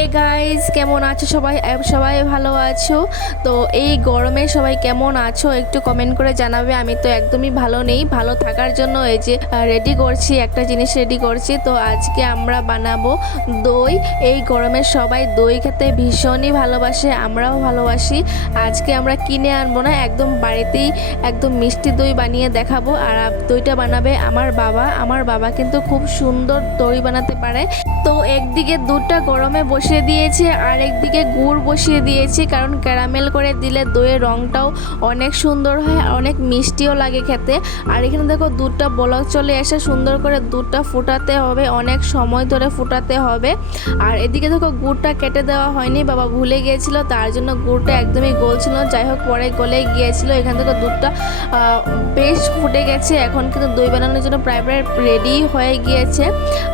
Hey guys, কেমন আছো সবাই? সবাই ভালো আছো তো? এই গরমে সবাই কেমন আছো একটু কমেন্ট করে জানাবে। আমি তো একদমই ভালো নেই। ভালো থাকার জন্য এই যে রেডি করছি, একটা জিনিস রেডি করছি। তো আজকে আমরা বানাবো দই। এই গরমে সবাই দই খেতে ভীষণই ভালোবাসে, আমরাও ভালোবাসি। আজকে আমরা কিনে আনবো না, একদম বাড়িতেই একদম মিষ্টি দই বানিয়ে দেখাবো। আর দইটা বানাবে আমার বাবা কিন্তু খুব সুন্দর দই বানাতে পারে। তো একদিকে দুধটা গরমে বসিয়ে দিয়েছি আর একদিকে গুড় বসিয়ে দিয়েছি, কারণ ক্যারামেল করে দিলে দইয়ের রঙটাও অনেক সুন্দর হয় আর অনেক মিষ্টিও লাগে খেতে। আর এখানে দেখো দুধটা বলক চলে এসে সুন্দর করে দুধটা ফুটাতে হবে, অনেক সময় ধরে ফুটাতে হবে। আর এদিকে দেখো গুড়টা কেটে দেওয়া হয়নি, বাবা ভুলে গিয়েছিল, তার জন্য গুড়টা একদমই গলছিল। যাই হোক পরে গলে গিয়েছিল। এখান থেকে দুধটা বেশ ফুটে গেছে। এখন কিন্তু দই বানানোর জন্য প্রায় রেডি হয়ে গিয়েছে।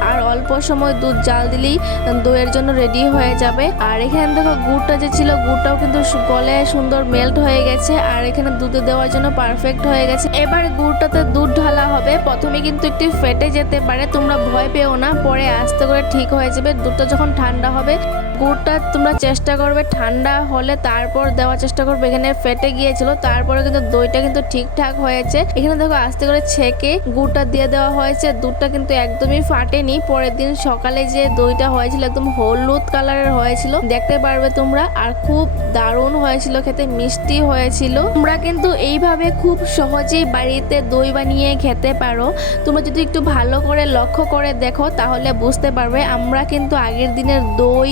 আর অল্প সময় দুধ জাল দিলেই দইয়ের জন্য রেডি হয়ে যাবে। আর এখানে দেখো গুড়টা যে ছিল, গুড়টাও কিন্তু গলে সুন্দর মেল্ট হয়ে গেছে। আর এখানে দুধে দেওয়ার জন্য পারফেক্ট হয়ে গেছে। এবার গুড়টাতে দুধ ঢালা হবে। প্রথমে কিন্তু একটু ফেটে যেতে পারে, তোমরা ভয় পেও না, পরে আস্তে করে ঠিক হয়ে যাবে। দুধটা যখন ঠান্ডা হবে, গুড়টা তোমরা চেষ্টা করবে ঠান্ডা হলে তারপর দেওয়ার চেষ্টা করবে। এখানে ফেটে গিয়েছিল, তারপরে কিন্তু দইটা কিন্তু ঠিকঠাক হয়েছে। এখানে দেখো আস্তে করে ছেঁকে গুড়টা দিয়ে দেওয়া হয়েছে। দুধটা কিন্তু একদমই ফাটেনি। পরের দিন সকালে যে দইটা হয়েছিল একদম হলুদ কালারের হয়েছিল, দেখতে পারবে তোমরা। আর খুব দারুণ হয়েছিল খেতে, মিষ্টি হয়েছিল। তোমরা কিন্তু এইভাবে খুব সহজেই বাড়িতে দই বানিয়ে খেতে পারো। তোমরা যদি একটু ভালো করে লক্ষ্য করে দেখো তাহলে বুঝতে পারবে। আমরা কিন্তু আগের দিনের দই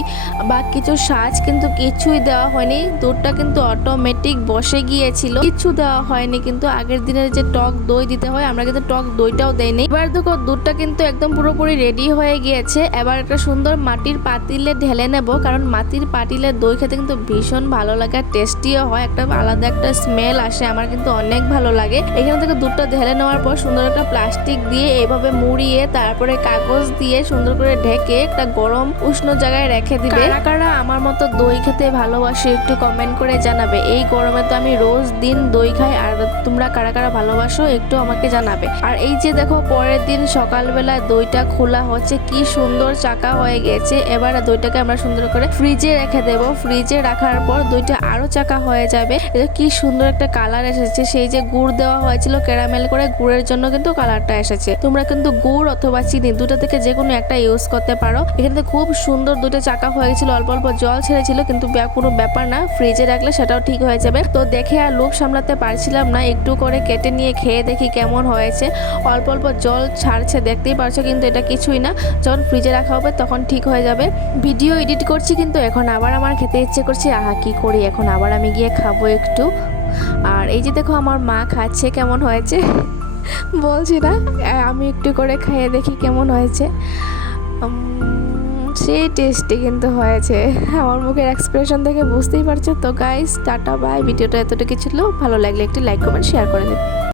বা কিছু সাজ কিন্তু কিছুই দেওয়া হয়নি, দুধটা কিন্তু অটোমেটিক বসে গিয়েছিল, কিছু দেওয়া হয়নি। কিন্তু আগের দিনের যে টক দই দিতে হয়, আমরা কিন্তু টক দইটাও দেইনি। এবার দেখো দুধটা কিন্তু একদম পুরোপুরি রেডি হয়ে গিয়েছে। এবার একটা সুন্দর মাটির পাতিলে ঢেলে নেব, কারণ মাটির পাতিলে দই খেতে কিন্তু ভীষণ ভালো লাগে, টেস্টিও হয়, একটা আলাদা একটা স্মেল আসে, আমার কিন্তু অনেক ভালো লাগে। এখান থেকে দুধটা ঢেলে নেওয়ার পর সুন্দর একটা প্লাস্টিক দিয়ে এইভাবে মুড়িয়ে তারপরে কাগজ দিয়ে সুন্দর করে ঢেকে একটা গরম উষ্ণ জায়গায় রেখে দিবে। কারা কারা আমার মতো দই খেতে ভালোবাসে একটু কমেন্ট করে জানাবে। এই গরমে তো আমি রোজ দিন দই খাই, আর তোমরা কারা কারা ভালোবাসো একটু আমাকে জানাবে। আর এই যে দেখো পরের দিন সকালবেলা দইটা খোলা হচ্ছে, কি সুন্দর চাকা হয়ে গেছে। এবার দইটাকে আমরা সুন্দর করে ফ্রিজে রেখে দেব। ফ্রিজে রাখার পর দইটা আরো চাকা হয়ে যাবে। এটা কি সুন্দর একটা কালার এসেছে। সেই যে গুড় দেওয়া হয়েছিল ক্যারামেল করে, গুড়ের জন্য কিন্তু কালারটা এসেছে। তোমরা কিন্তু গুড় অথবা চিনি দুটো থেকে যে কোনো একটা ইউজ করতে পারো। এখানে খুব সুন্দর দুটো চাকা হয়ে গেছিল, অল্প অল্প জল ছেড়েছিল, কিন্তু কোনো ব্যাপার না, ফ্রিজে রাখলে সেটাও ঠিক হয়ে যাবে। তো দেখে আর লোভ সামলাতে পারছিলাম না, একটু করে কেটে নিয়ে খেয়ে দেখি কেমন হয়েছে। অল্প অল্প জল ছাড়ছে, দেখতেই পারছো, কিন্তু এটা কিছুই না, যখন ফ্রিজে রাখা হবে তখন ঠিক হয়ে যাবে। ভিডিও এডিট করছি কিন্তু এখন আবার আমার খেতে ইচ্ছে করছে। আহা কি করি, এখন আবার আমি গিয়ে খাবো একটু। আর এই যে দেখো আমার মা খাচ্ছে, কেমন হয়েছে বলছি না, আমি একটু করে খেয়ে দেখি কেমন হয়েছে। সেই টেস্টি কিন্তু হয়েছে, আমার মুখের এক্সপ্রেশন দেখে বুঝতেই পারছো। তো গাইস টাটা বাই, ভিডিওটা এতটুকু ছিল, ভালো লাগলে একটি লাইক কমেন্ট শেয়ার করে দেবে।